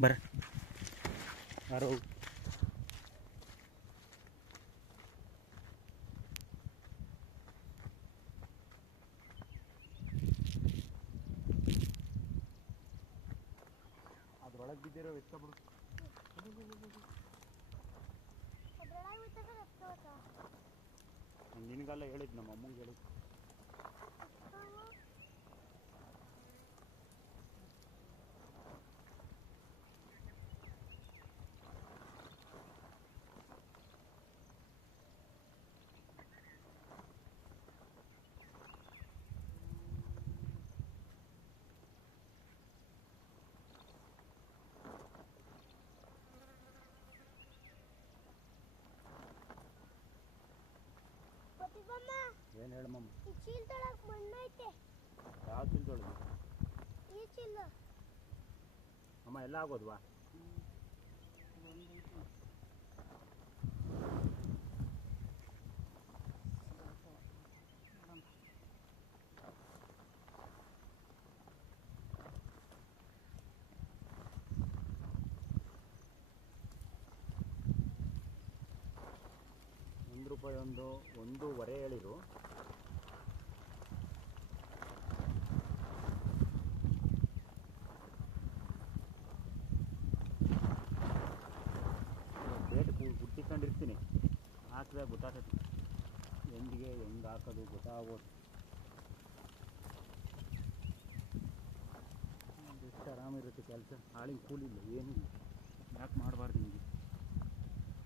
ಬರ. ಯಾರು ಅದ್ರೊಳಗೆ ಬಿದ್ದಿರೋ ಎತ್ಕೊಬಿಡು ನಿನಗಲ್ಲ ಹೇಳಿದ್ ನಮ್ಮ ಅಮ್ಮಂಗೆ ಹೇಳಿದ್ ಏನು ಹೇಳಮ್ಮ ಮಣ್ಣು ಐತೆ ಯಾವ ಚಿಲ್ದೊಳಗೆ ಈ ಚೀಲ. ಅಮ್ಮ ಎಲ್ಲ ಆಗೋದ್ವಾ? ರೂಪಾಯಿ ಒಂದು ಒಂದೂವರೆ ಹೇಳಿರು ಡೇಟ್ ಗುರ್ತಿಕೊಂಡಿರ್ತೀನಿ ಹಾಕಿದ್ರೆ ಗೊತ್ತಾಗ್ತೈತಿ ಹೆಂಗೆ ಹೆಂಗೆ ಹಾಕೋದು ಗೊತ್ತಾಗೋದು. ಎಷ್ಟು ಆರಾಮಿರುತ್ತೆ ಕೆಲಸ. ಹಾಳಿಗೆ ಕೂಲಿಲ್ಲ ಏನು ಇಲ್ಲ. ಯಾಕೆ ಮಾಡಬಾರ್ದು ಹಿಂಗೆ?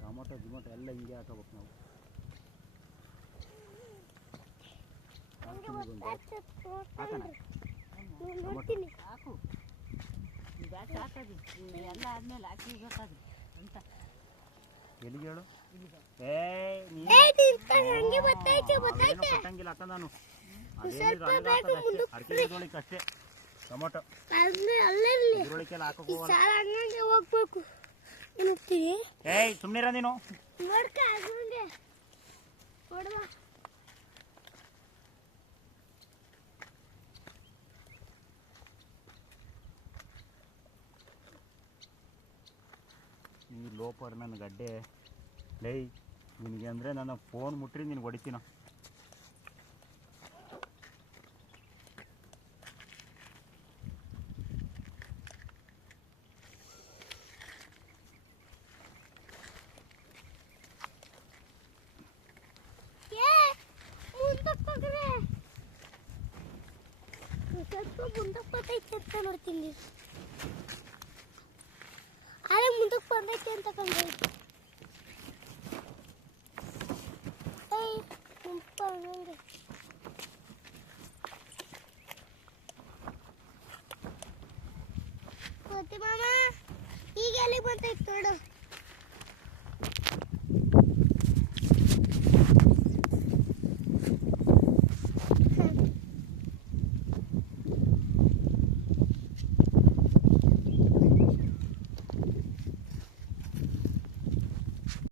ಟೊಮೊಟೊ, ಗಿಮೊಟೊ ಎಲ್ಲ ಹಿಂಗೆ ಹಾಕೋಬೇಕು ನಾವು. ಹಾಕೋಣ. ಹಾಕು. ಬ್ಯಾಟ್ ಹಾಕೋದು. ಎಲ್ಲ ಆದ್ಮೇಲೆ ಹಾಕಿ ಬೇಕಾದ್ರೆ ಅಂತ. ಎಲ್ಲಿಗೆ ಹೇಳು. ಏ ಕೊಟ್ಟಂಗಿಲ್ಲ ಅಕ್ಕ ನಾನು. ಅಡಿಕೆ ಗಿಡದೊಳಗೆ ಅಷ್ಟೇ. ಟೊಮೊಟೊ. ಅಲ್ಲೇ ಅಲ್ಲೇ ಇರ್ಲಿ. ಇದ್ರೊಳಗೆಲ್ಲ ಹಾಕಕ್ ಹೋಗ್ಬೇಕು. ಏಯ್ ಸುಮ್ಮನಿರ ನೀನು. ನೋಡ್ಕ ಲೋಪರ್ ನನ್ನ ಗಡ್ಡೆ. ಲೈ ನಿನಗೆ ಅಂದರೆ ನನ್ನ ಫೋನ್ ಮುಟ್ಟಿ ನಿನಗೆ ಹೊಡಿತೀನ. ಬಂದೈತೆ ಅಂತ ಕಂಡೈತೆ ಏಯ್ ಹಂಗಂಗೆ ಮತ್ತೆ ಮಾಮ ಈಗ ಎಲ್ಲಿಗೆ ಬರ್ತೈತೆ ನೋಡು